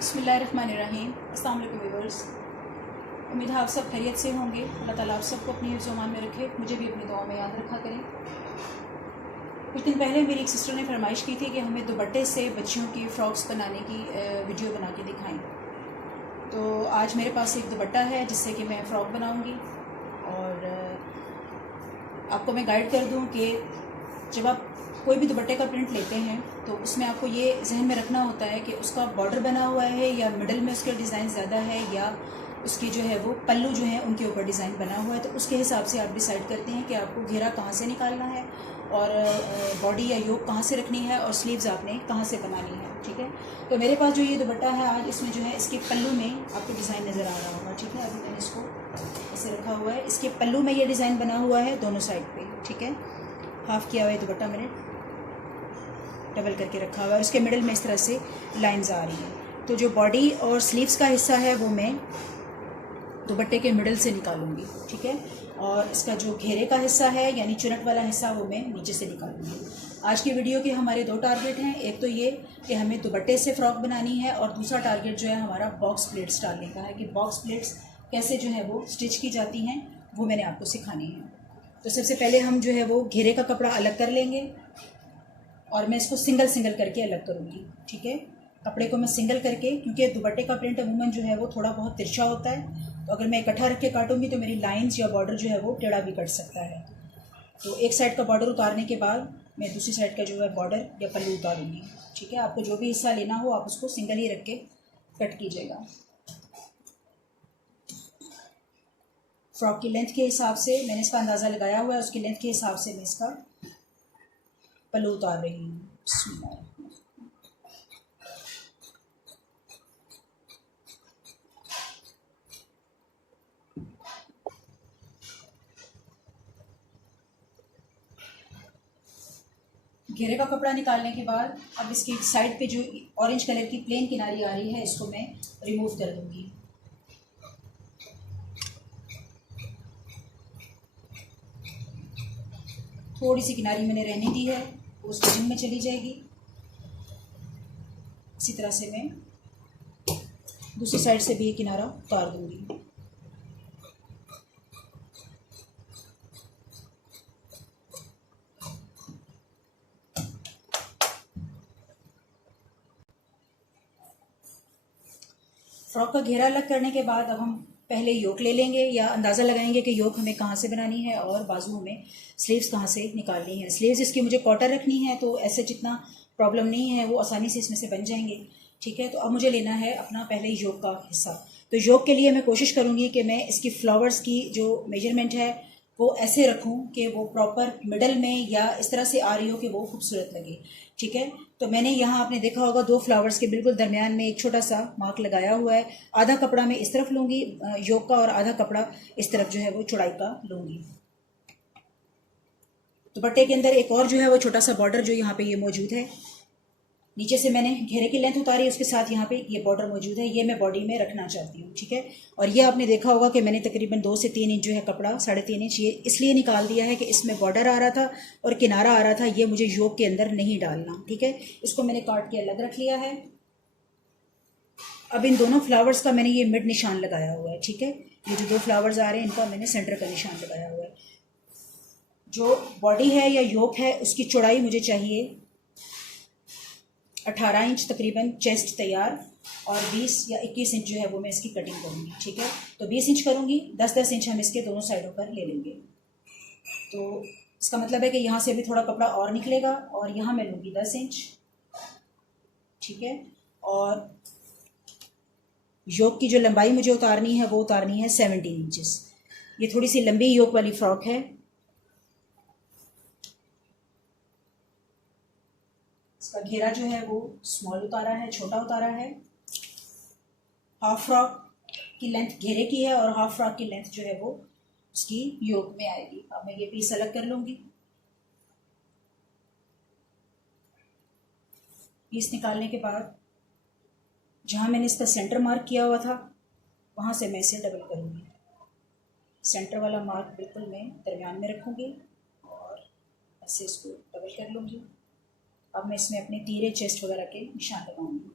बिस्मिल्लाहिर्रहमानिर्रहीम। अस्सलाम वालेकुम व्यूअर्स। उम्मीद है आप सब खैरियत से होंगे। अल्लाह ताला आप सबको अपनी हिफ्ज़-ओ-अमान में रखे, मुझे भी अपनी दुआ में याद रखा करें। कुछ दिन पहले मेरी एक सिस्टर ने फरमाइश की थी कि हमें दुपट्टे से बच्चियों की फ़्रॉक्स बनाने की वीडियो बना के दिखाएं। तो आज मेरे पास एक दुपट्टा है जिससे कि मैं फ़्रॉक बनाऊंगी और आपको मैं गाइड कर दूं कि जब आप कोई भी दुपट्टे का प्रिंट लेते हैं तो उसमें आपको ये जहन में रखना होता है कि उसका बॉर्डर बना हुआ है या मिडल में उसका डिज़ाइन ज़्यादा है या उसकी जो है वो पल्लू जो है उनके ऊपर डिज़ाइन बना हुआ है। तो उसके हिसाब से आप डिसाइड करते हैं कि आपको घेरा कहाँ से निकालना है और बॉडी या योक कहाँ से रखनी है और स्लीव्स आपने कहाँ से बनानी है। ठीक है, तो मेरे पास जो ये दुपट्टा है आज, इसमें जो है इसके पल्लू में आपको डिज़ाइन नज़र आ रहा होगा। ठीक है, अभी मैंने इसको ऐसे रखा हुआ है, इसके पल्लू में ये डिज़ाइन बना हुआ है दोनों साइड पे। ठीक है, हाफ़ किया हुआ है दुपट्टा मैंने डबल करके रखा हुआ है, उसके मिडल में इस तरह से लाइंस आ रही हैं। तो जो बॉडी और स्लीव्स का हिस्सा है वो मैं दुपट्टे के मिडल से निकालूंगी। ठीक है, और इसका जो घेरे का हिस्सा है यानी चुनट वाला हिस्सा वो मैं नीचे से निकालूंगी। आज की वीडियो के हमारे दो टारगेट हैं, एक तो ये कि हमें दुपट्टे से फ़्रॉक बनानी है और दूसरा टारगेट जो है हमारा बॉक्स प्लेट्स डालने का है कि बॉक्स प्लेट्स कैसे जो है वो स्टिच की जाती हैं वो मैंने आपको सिखानी है। तो सबसे पहले हम जो है वो घेरे का कपड़ा अलग कर लेंगे और मैं इसको सिंगल सिंगल करके अलग करूँगी। ठीक है, कपड़े को मैं सिंगल करके, क्योंकि दुपट्टे का प्रिंट अमूमन जो है वो थोड़ा बहुत तिरछा होता है, तो अगर मैं इकट्ठा रख के काटूंगी तो मेरी लाइंस या बॉर्डर जो है वो टेढ़ा भी कट सकता है। तो एक साइड का बॉर्डर उतारने के बाद मैं दूसरी साइड का जो है बॉर्डर या पल्लू उतारूँगी। ठीक है, आपको जो भी हिस्सा लेना हो आप उसको सिंगल ही रख के कट कीजिएगा। फ्रॉक की लेंथ के हिसाब से मैंने इसका अंदाज़ा लगाया हुआ है, उसकी लेंथ के हिसाब से मैं इसका पल्लू उतार रही हूँ। घेरे का कपड़ा निकालने के बाद अब इसकी साइड पे जो ऑरेंज कलर की प्लेन किनारी आ रही है इसको मैं रिमूव कर दूंगी। थोड़ी सी किनारी मैंने रहने दी है, उस कटिंग में चली जाएगी। इसी तरह से मैं दूसरी साइड से भी ये किनारा उतार दूंगी। फ्रॉक का घेरा अलग करने के बाद अब हम पहले योक ले लेंगे या अंदाज़ा लगाएंगे कि योक हमें कहाँ से बनानी है और बाजू हमें स्लीव्स कहाँ से निकालनी है। स्लीव्स इसकी मुझे क्वार्टर रखनी है तो ऐसे जितना प्रॉब्लम नहीं है, वो आसानी से इसमें से बन जाएंगे। ठीक है, तो अब मुझे लेना है अपना पहले योक का हिस्सा। तो योक के लिए मैं कोशिश करूँगी कि मैं इसकी फ्लावर्स की जो मेजरमेंट है वो ऐसे रखूं कि वो प्रॉपर मिडल में या इस तरह से आ रही हो कि वो खूबसूरत लगे। ठीक है, तो मैंने यहाँ आपने देखा होगा दो फ्लावर्स के बिल्कुल दरमियान में एक छोटा सा मार्क लगाया हुआ है। आधा कपड़ा मैं इस तरफ लूँगी योक का और आधा कपड़ा इस तरफ जो है वो चौड़ाई का लूँगी। दुपट्टे के अंदर एक और जो है वो छोटा सा बॉर्डर जो यहाँ पे ये मौजूद है, नीचे से मैंने घेरे की लेंथ उतारी, उसके साथ यहाँ पे ये बॉर्डर मौजूद है, ये मैं बॉडी में रखना चाहती हूँ। ठीक है, और ये आपने देखा होगा कि मैंने तकरीबन 2 से 3 इंच जो है कपड़ा 3.5 इंच ये इसलिए निकाल दिया है कि इसमें बॉर्डर आ रहा था और किनारा आ रहा था, ये मुझे योक के अंदर नहीं डालना। ठीक है, इसको मैंने काट के अलग रख लिया है। अब इन दोनों फ्लावर्स का मैंने ये मिड निशान लगाया हुआ है। ठीक है, ये जो 2 फ्लावर्स आ रहे हैं इनका मैंने सेंटर का निशान लगाया हुआ है। जो बॉडी है या योक है उसकी चौड़ाई मुझे चाहिए 18 इंच तकरीबन चेस्ट तैयार, और 20 या 21 इंच जो है वो मैं इसकी कटिंग करूँगी। ठीक है, तो 20 इंच करूँगी, 10-10 इंच हम इसके दोनों साइडों पर ले लेंगे। तो इसका मतलब है कि यहाँ से भी थोड़ा कपड़ा और निकलेगा और यहाँ मैं लूँगी 10 इंच। ठीक है, और योक की जो लंबाई मुझे उतारनी है वो उतारनी है 17 इंचेस। ये थोड़ी सी लंबी योक वाली फ्रॉक है। इसका घेरा जो है वो स्मॉल उतारा है, छोटा उतारा है। हाफ फ्रॉक की लेंथ घेरे की है और हाफ फ्रॉक की लेंथ जो है वो उसकी योक में आएगी। अब मैं ये पीस अलग कर लूँगी। पीस निकालने के बाद जहाँ मैंने इसका सेंटर मार्क किया हुआ था वहाँ से मैं इसे डबल करूँगी। सेंटर वाला मार्क बिल्कुल मैं दरमियान में रखूँगी और ऐसे इसको डबल कर लूँगी। अब मैं इसमें अपने तीरे चेस्ट वगैरह के निशान लगाऊंगी।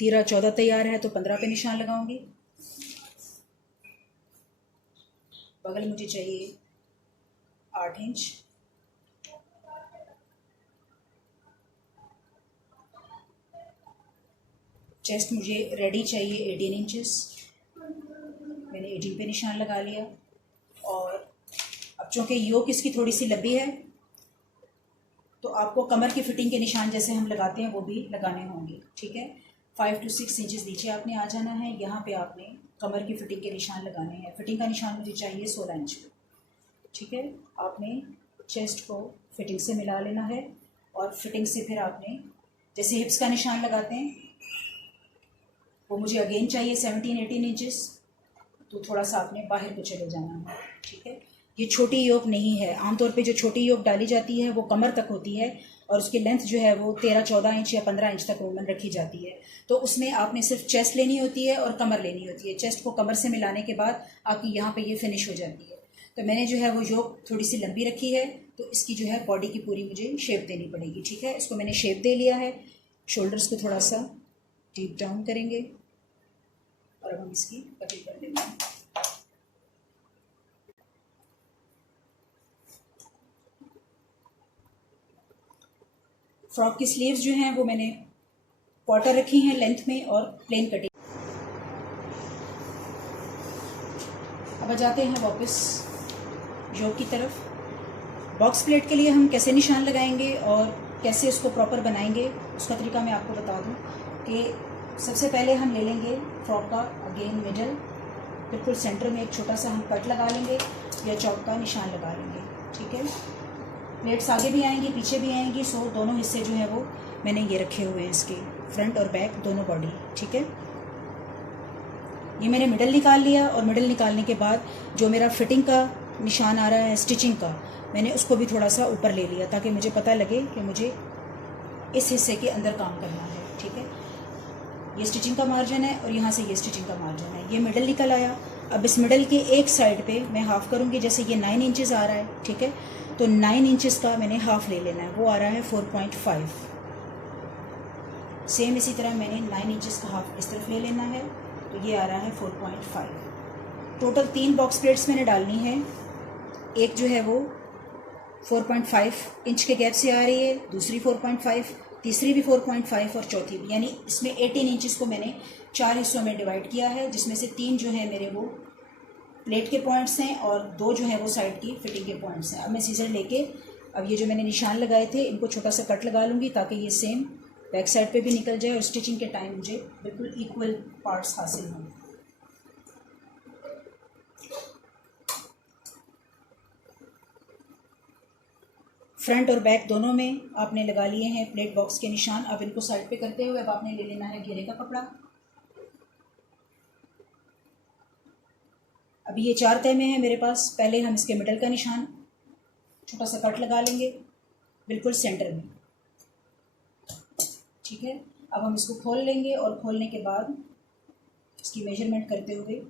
13 14 तैयार है तो 15 पे निशान लगाऊंगी। बगल मुझे चाहिए 8 इंच, चेस्ट मुझे रेडी चाहिए 18 इंचेस, मैंने 18 पे निशान लगा लिया। और अब चूँकि योक इसकी थोड़ी सी लंबी है तो आपको कमर की फिटिंग के निशान जैसे हम लगाते हैं वो भी लगाने होंगे, ठीक है। 5 to 6 इंचेस नीचे आपने आ जाना है, यहाँ पे आपने कमर की फिटिंग के निशान लगाने हैं। फिटिंग का निशान मुझे चाहिए 16 इंच पे, ठीक है। आपने चेस्ट को फिटिंग से मिला लेना है और फिटिंग से फिर आपने जैसे हिप्स का निशान लगाते हैं वो मुझे अगेन चाहिए 17-18 इंचेस, तो थोड़ा सा आपने बाहर को चले जाना है, ठीक है। ये छोटी योक नहीं है, आमतौर पे जो छोटी योक डाली जाती है वो कमर तक होती है और उसकी लेंथ जो है वो 13-14 इंच या 15 इंच तक रोमन रखी जाती है। तो उसमें आपने सिर्फ चेस्ट लेनी होती है और कमर लेनी होती है। चेस्ट को कमर से मिलाने के बाद आपकी यहाँ पे ये फिनिश हो जाती है। तो मैंने जो है वो योक थोड़ी सी लंबी रखी है तो इसकी जो है बॉडी की पूरी मुझे शेप देनी पड़ेगी, ठीक है। इसको मैंने शेप दे लिया है। शोल्डर्स को थोड़ा सा डीप डाउन करेंगे और अब हम इसकी कटिंग कर लेंगे। फ्रॉक की स्लीव्स जो हैं वो मैंने क्वार्टर रखी हैं लेंथ में और प्लेन कटिंग। अब आ जाते हैं वापस योक की तरफ। बॉक्स प्लेट के लिए हम कैसे निशान लगाएंगे और कैसे उसको प्रॉपर बनाएंगे उसका तरीका मैं आपको बता दूं कि सबसे पहले हम ले लेंगे फ्रॉक का अगेन मिडल, बिल्कुल सेंटर में एक छोटा सा हम कट लगा लेंगे या चौक का निशान लगा लेंगे, ठीक है। प्लेट्स आगे भी आएंगी पीछे भी आएंगी, सो दोनों हिस्से जो है वो मैंने ये रखे हुए हैं, इसके फ्रंट और बैक दोनों बॉडी, ठीक है। ये मैंने मिडल निकाल लिया और मिडल निकालने के बाद जो मेरा फिटिंग का निशान आ रहा है स्टिचिंग का, मैंने उसको भी थोड़ा सा ऊपर ले लिया ताकि मुझे पता लगे कि मुझे इस हिस्से के अंदर काम करना है, ठीक है। ये स्टिचिंग का मार्जिन है और यहाँ से ये स्टिचिंग का मार्जिन है। ये मिडल निकल आया। अब इस मिडल के एक साइड पे मैं हाफ़ करूँगी, जैसे ये 9 इंचेस आ रहा है, ठीक है। तो 9 इंचेस का मैंने हाफ़ ले लेना है, वो आ रहा है 4.5। सेम इसी तरह मैंने 9 इंचेस का हाफ़ इस तरफ ले लेना है, तो ये आ रहा है 4.5। टोटल 3 बॉक्स प्लेट्स मैंने डालनी है। एक जो है वो 4.5 इंच के गैप से आ रही है, दूसरी 4.5, तीसरी भी 4.5 और चौथी भी, यानी इसमें 18 इंचेस को मैंने 4 हिस्सों में डिवाइड किया है, जिसमें से 3 जो है मेरे वो प्लेट के पॉइंट्स हैं और 2 जो है वो साइड की फिटिंग के पॉइंट्स हैं। अब मैं सीजर लेके अब ये जो मैंने निशान लगाए थे इनको छोटा सा कट लगा लूँगी ताकि ये सेम बैक साइड पे भी निकल जाए और स्टिचिंग के टाइम मुझे बिल्कुल इक्वल पार्ट्स हासिल हों। फ्रंट और बैक दोनों में आपने लगा लिए हैं प्लेट बॉक्स के निशान। अब इनको साइड पे करते हुए अब आपने ले लेना है घेरे का कपड़ा। अभी ये 4 तह में है मेरे पास। पहले हम इसके मिडल का निशान छोटा सा कट लगा लेंगे बिल्कुल सेंटर में, ठीक है। अब हम इसको खोल लेंगे और खोलने के बाद इसकी मेजरमेंट करते हुए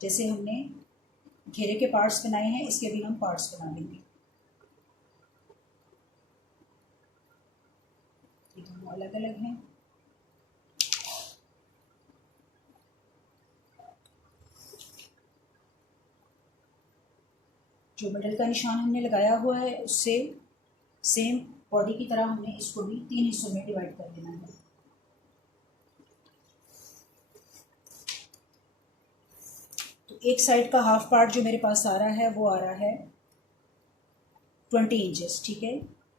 जैसे हमने घेरे के पार्ट्स बनाए हैं इसके भी हम पार्ट्स बना लेंगे। ये दोनों अलग अलग हैं। जो मिडल का निशान हमने लगाया हुआ है उससे सेम बॉडी की तरह हमने इसको भी 3 हिस्सों में डिवाइड कर देना है। तो एक साइड का हाफ पार्ट जो मेरे पास आ रहा है वो आ रहा है 20 इंचेस, ठीक है।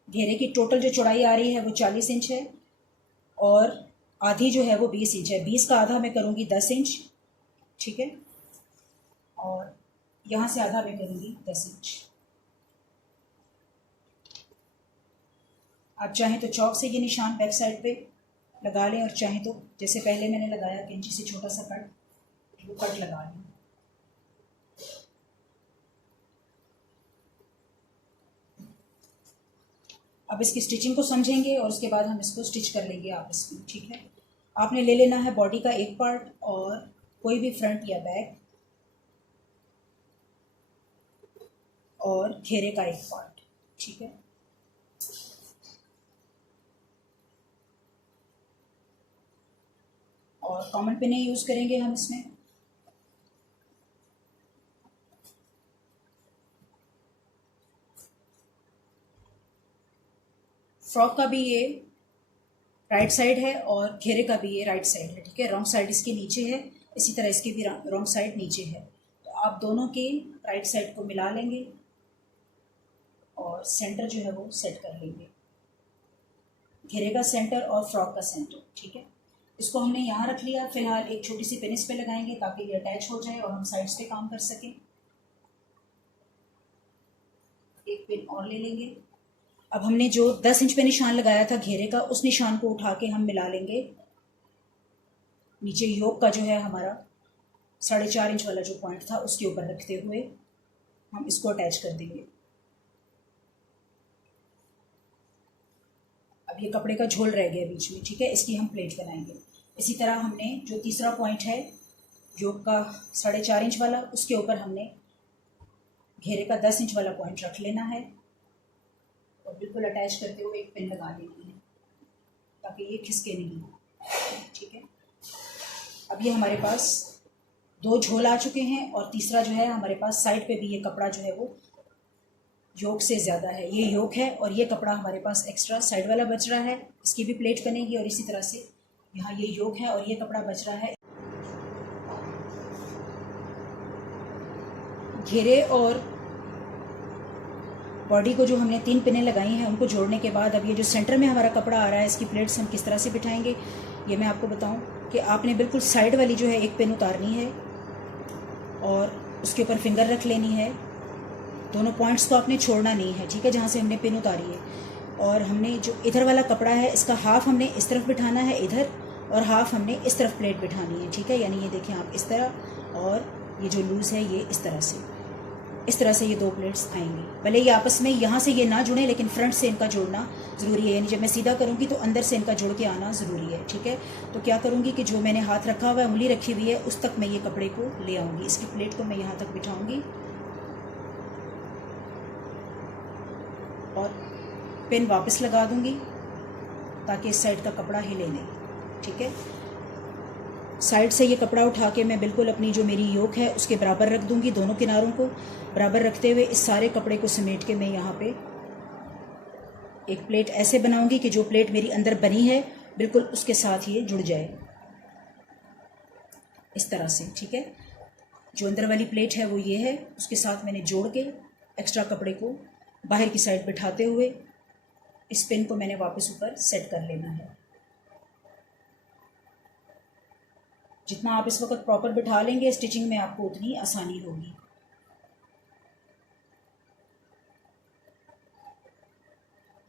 घेरे की टोटल जो चौड़ाई आ रही है वो 40 इंच है और आधी जो है वो 20 इंच है। 20 का आधा मैं करूँगी 10 इंच, ठीक है। और यहाँ से आधा मैं करूँगी 10 इंच। आप चाहें तो चौक से ये निशान बैक साइड पे लगा लें और चाहें तो जैसे पहले मैंने लगाया कैंची से छोटा सा कट, वो कट लगा लें। अब इसकी स्टिचिंग को समझेंगे और उसके बाद हम इसको स्टिच कर लेंगे आपस में, ठीक है। आपने ले लेना है बॉडी का एक पार्ट और कोई भी फ्रंट या बैक और घेरे का एक पार्ट, ठीक है। कॉमन पिने यूज़ करेंगे हम इसमें। फ्रॉक का भी ये राइट साइड है और घेरे का भी ये राइट साइड है, ठीक है। रॉन्ग साइड इसके नीचे है, इसी तरह इसके भी रॉन्ग साइड नीचे है। तो आप दोनों के राइट साइड को मिला लेंगे और सेंटर जो है वो सेट कर लेंगे, घेरे का सेंटर और फ्रॉक का सेंटर, ठीक है। इसको हमने यहाँ रख लिया। फिलहाल एक छोटी सी पिन इस पे लगाएंगे ताकि ये अटैच हो जाए और हम साइड्स पे काम कर सकें। एक पिन और ले लेंगे। अब हमने जो 10 इंच पे निशान लगाया था घेरे का, उस निशान को उठा के हम मिला लेंगे नीचे योक का जो है हमारा 4.5 इंच वाला जो पॉइंट था उसके ऊपर रखते हुए हम इसको अटैच कर देंगे। अब ये कपड़े का झोल रह गया बीच में, ठीक है। इसकी हम प्लेट बनाएंगे। इसी तरह हमने जो तीसरा पॉइंट है योक का 4.5 इंच वाला, उसके ऊपर हमने घेरे का 10 इंच वाला पॉइंट रख लेना है और बिल्कुल अटैच करते हुए एक पिन लगा लेनी है ताकि ये खिसके नहीं, ठीक है। अब ये हमारे पास 2 झोल आ चुके हैं और तीसरा जो है हमारे पास साइड पे भी ये कपड़ा जो है वो योक से ज़्यादा है। ये योक है और ये कपड़ा हमारे पास एक्स्ट्रा साइड वाला बच रहा है, इसकी भी प्लेट बनेगी। और इसी तरह से यहाँ ये योक है और ये कपड़ा बच रहा है। घेरे और बॉडी को जो हमने 3 पिनें लगाई हैं उनको जोड़ने के बाद अब ये जो सेंटर में हमारा कपड़ा आ रहा है इसकी प्लेट्स हम किस तरह से बिठाएंगे ये मैं आपको बताऊं कि आपने बिल्कुल साइड वाली जो है एक पिन उतारनी है और उसके ऊपर फिंगर रख लेनी है। दोनों पॉइंट्स को आपने छोड़ना नहीं है, ठीक है, जहाँ से हमने पिन उतारी है। और हमने जो इधर वाला कपड़ा है इसका हाफ हमने इस तरफ बिठाना है इधर, और हाफ हमने इस तरफ प्लेट बिठानी है, ठीक है। यानी ये देखें आप इस तरह, और ये जो लूज़ है ये इस तरह से ये 2 प्लेट्स आएंगी। भले ये आपस में यहाँ से ये ना जुड़े लेकिन फ्रंट से इनका जोड़ना ज़रूरी है। यानी जब मैं सीधा करूँगी तो अंदर से इनका जुड़ के आना ज़रूरी है, ठीक है। तो क्या करूँगी कि जो मैंने हाथ रखा हुआ है, उंगली रखी हुई है, उस तक मैं ये कपड़े को ले आऊँगी। इसकी प्लेट को मैं यहाँ तक बिठाऊँगी और पिन वापस लगा दूँगी ताकि इस साइड का कपड़ा हिले नहीं, ठीक है। साइड से ये कपड़ा उठा के मैं बिल्कुल अपनी जो मेरी योक है उसके बराबर रख दूंगी। दोनों किनारों को बराबर रखते हुए इस सारे कपड़े को समेट के मैं यहाँ पे एक प्लेट ऐसे बनाऊंगी कि जो प्लेट मेरी अंदर बनी है बिल्कुल उसके साथ ये जुड़ जाए, इस तरह से, ठीक है। जो अंदर वाली प्लेट है वो ये है, उसके साथ मैंने जोड़ के एक्स्ट्रा कपड़े को बाहर की साइड बिठाते हुए इस पिन को मैंने वापस ऊपर सेट कर लेना है। जितना आप इस वक्त प्रॉपर बिठा लेंगे स्टिचिंग में आपको उतनी आसानी होगी।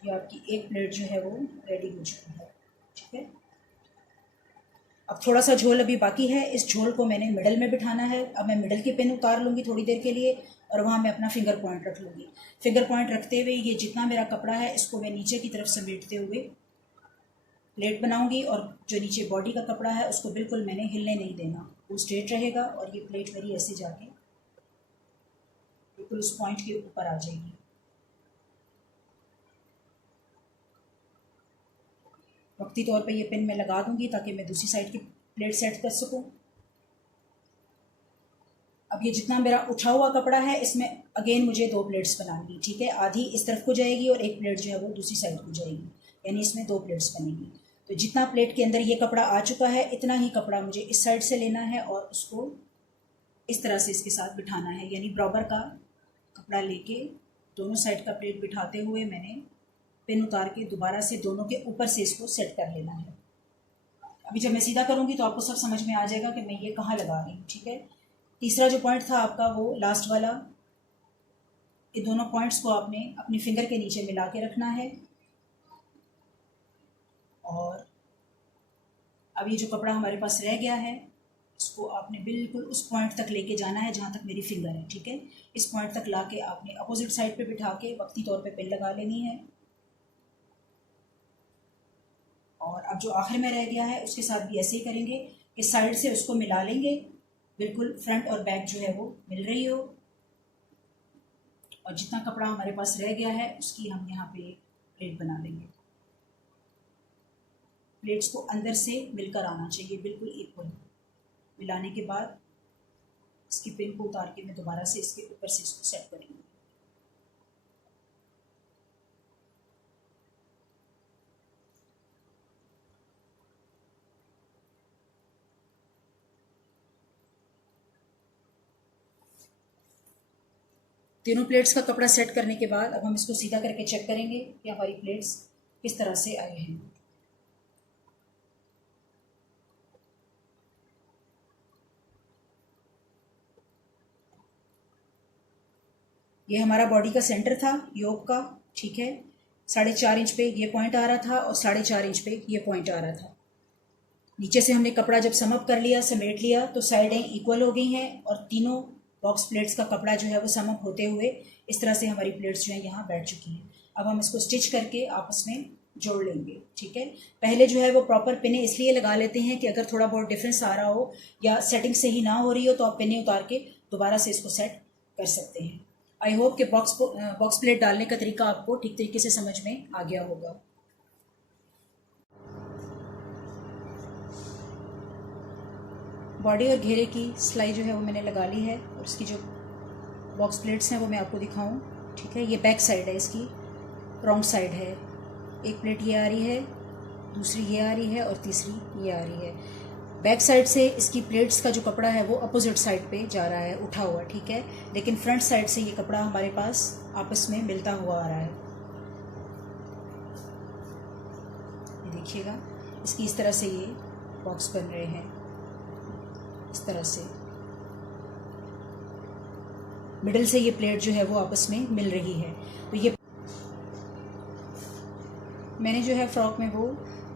ये आपकी एक प्लेट जो है वो रेडी हो चुकी है, ठीक है। अब थोड़ा सा झोल अभी बाकी है, इस झोल को मैंने मिडल में बिठाना है। अब मैं मिडल की पिन उतार लूँगी थोड़ी देर के लिए और वहाँ मैं अपना फिंगर पॉइंट रख लूँगी। फिंगर पॉइंट रखते हुए ये जितना मेरा कपड़ा है इसको मैं नीचे की तरफ समेटते हुए प्लेट बनाऊंगी और जो नीचे बॉडी का कपड़ा है उसको बिल्कुल मैंने हिलने नहीं देना, वो स्ट्रेट रहेगा और ये प्लेट मेरी ऐसे जाके बिल्कुल उस पॉइंट के ऊपर आ जाएगी। वक्ती तौर पे ये पिन मैं लगा दूंगी ताकि मैं दूसरी साइड की प्लेट सेट कर सकूं। अब ये जितना मेरा उठा हुआ कपड़ा है इसमें अगेन मुझे 2 प्लेट्स बनानी, ठीक है। आधी इस तरफ को जाएगी और एक प्लेट जो है वो दूसरी साइड को जाएगी, यानी इसमें 2 प्लेट्स बनेगी। तो जितना प्लेट के अंदर ये कपड़ा आ चुका है इतना ही कपड़ा मुझे इस साइड से लेना है और उसको इस तरह से इसके साथ बिठाना है। यानी बराबर का कपड़ा लेके दोनों साइड का प्लेट बिठाते हुए मैंने पिन उतार के दोबारा से दोनों के ऊपर से इसको सेट कर लेना है। अभी जब मैं सीधा करूँगी तो आपको सब समझ में आ जाएगा कि मैं ये कहाँ लगा रही हूँ, ठीक है। तीसरा जो पॉइंट था आपका वो लास्ट वाला, ये दोनों पॉइंट्स को आपने अपनी फिंगर के नीचे मिला के रखना है और अब ये जो कपड़ा हमारे पास रह गया है इसको आपने बिल्कुल उस पॉइंट तक लेके जाना है जहाँ तक मेरी फिंगर है, ठीक है। इस पॉइंट तक लाके आपने अपोजिट साइड पे बिठा के वक्ती तौर पे पिन लगा लेनी है और अब जो आखिर में रह गया है उसके साथ भी ऐसे ही करेंगे कि साइड से उसको मिला लेंगे, बिल्कुल फ्रंट और बैक जो है वो मिल रही हो और जितना कपड़ा हमारे पास रह गया है उसकी हम यहाँ पे प्लेट बना लेंगे। प्लेट्स को अंदर से मिलकर आना चाहिए, बिल्कुल इक्वल। मिलाने के बाद इसकी पिन को उतार के मैं दोबारा से इसके ऊपर से इसको सेट करूँगी। तीनों प्लेट्स का कपड़ा सेट करने के बाद अब हम इसको सीधा करके चेक करेंगे कि हमारी प्लेट्स किस तरह से आई हैं। ये हमारा बॉडी का सेंटर था योक का, ठीक है। 4.5 इंच पे ये पॉइंट आ रहा था और 4.5 इंच पे ये पॉइंट आ रहा था। नीचे से हमने कपड़ा जब समअप कर लिया, समेट लिया, तो साइडें इक्वल हो गई हैं और तीनों बॉक्स प्लेट्स का कपड़ा जो है वो समअप होते हुए इस तरह से हमारी प्लेट्स जो है यहाँ बैठ चुकी हैं। अब हम इसको स्टिच करके आपस में जोड़ लेंगे, ठीक है। पहले जो है वो प्रॉपर पिने इसलिए लगा लेते हैं कि अगर थोड़ा बहुत डिफरेंस आ रहा हो या सेटिंग सही ना हो रही हो तो आप पिने उतार के दोबारा से इसको सेट कर सकते हैं। आई होप कि बॉक्स प्लेट डालने का तरीका आपको ठीक तरीके से समझ में आ गया होगा। बॉडी और घेरे की सिलाई जो है वो मैंने लगा ली है और इसकी जो बॉक्स प्लेट्स हैं वो मैं आपको दिखाऊं, ठीक है। ये बैक साइड है, इसकी रॉन्ग साइड है। एक प्लेट ये आ रही है, दूसरी ये आ रही है और तीसरी ये आ रही है। बैक साइड से इसकी प्लेट्स का जो कपड़ा है वो अपोजिट साइड पे जा रहा है, उठा हुआ, ठीक है। लेकिन फ्रंट साइड से ये कपड़ा हमारे पास आपस में मिलता हुआ आ रहा है। ये देखिएगा, इसकी इस तरह से ये बॉक्स बन रहे हैं, इस तरह से मिडिल से ये प्लेट जो है वो आपस में मिल रही है। तो ये मैंने जो है फ्रॉक में वो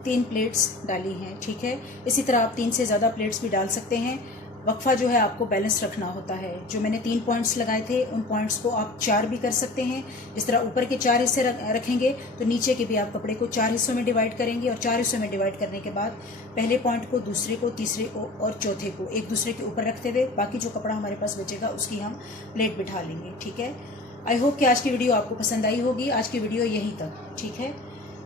3 प्लेट्स डाली हैं, ठीक है। इसी तरह आप 3 से ज़्यादा प्लेट्स भी डाल सकते हैं। वक्फा जो है आपको बैलेंस रखना होता है। जो मैंने 3 पॉइंट्स लगाए थे उन पॉइंट्स को आप 4 भी कर सकते हैं। जिस तरह ऊपर के 4 हिस्से रखेंगे तो नीचे के भी आप कपड़े को 4 हिस्सों में डिवाइड करेंगे और 4 हिस्सों में डिवाइड करने के बाद पहले पॉइंट को, दूसरे को, तीसरे को और चौथे को एक दूसरे के ऊपर रखते हुए बाकी जो कपड़ा हमारे पास बचेगा उसकी हम प्लेट बिठा लेंगे, ठीक है। आई होप कि आज की वीडियो आपको पसंद आई होगी। आज की वीडियो यहीं तक, ठीक है।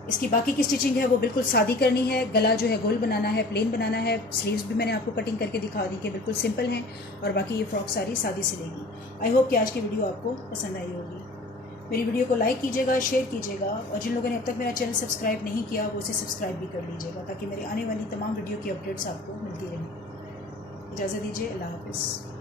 इसकी बाकी की स्टिचिंग है वो बिल्कुल सादी करनी है। गला जो है गोल बनाना है, प्लेन बनाना है। स्लीव्स भी मैंने आपको कटिंग करके दिखा दी कि बिल्कुल सिंपल हैं और बाकी ये फ्रॉक सारी सादी सिलेगी। आई होप कि आज की वीडियो आपको पसंद आई होगी। मेरी वीडियो को लाइक कीजिएगा, शेयर कीजिएगा और जिन लोगों ने अब तक मेरा चैनल सब्सक्राइब नहीं किया वो उसे सब्सक्राइब भी कर लीजिएगा ताकि मेरी आने वाली तमाम वीडियो की अपडेट्स आपको मिलती रहें। इजाज़त दीजिए, अल्लाह हाफ़िज़।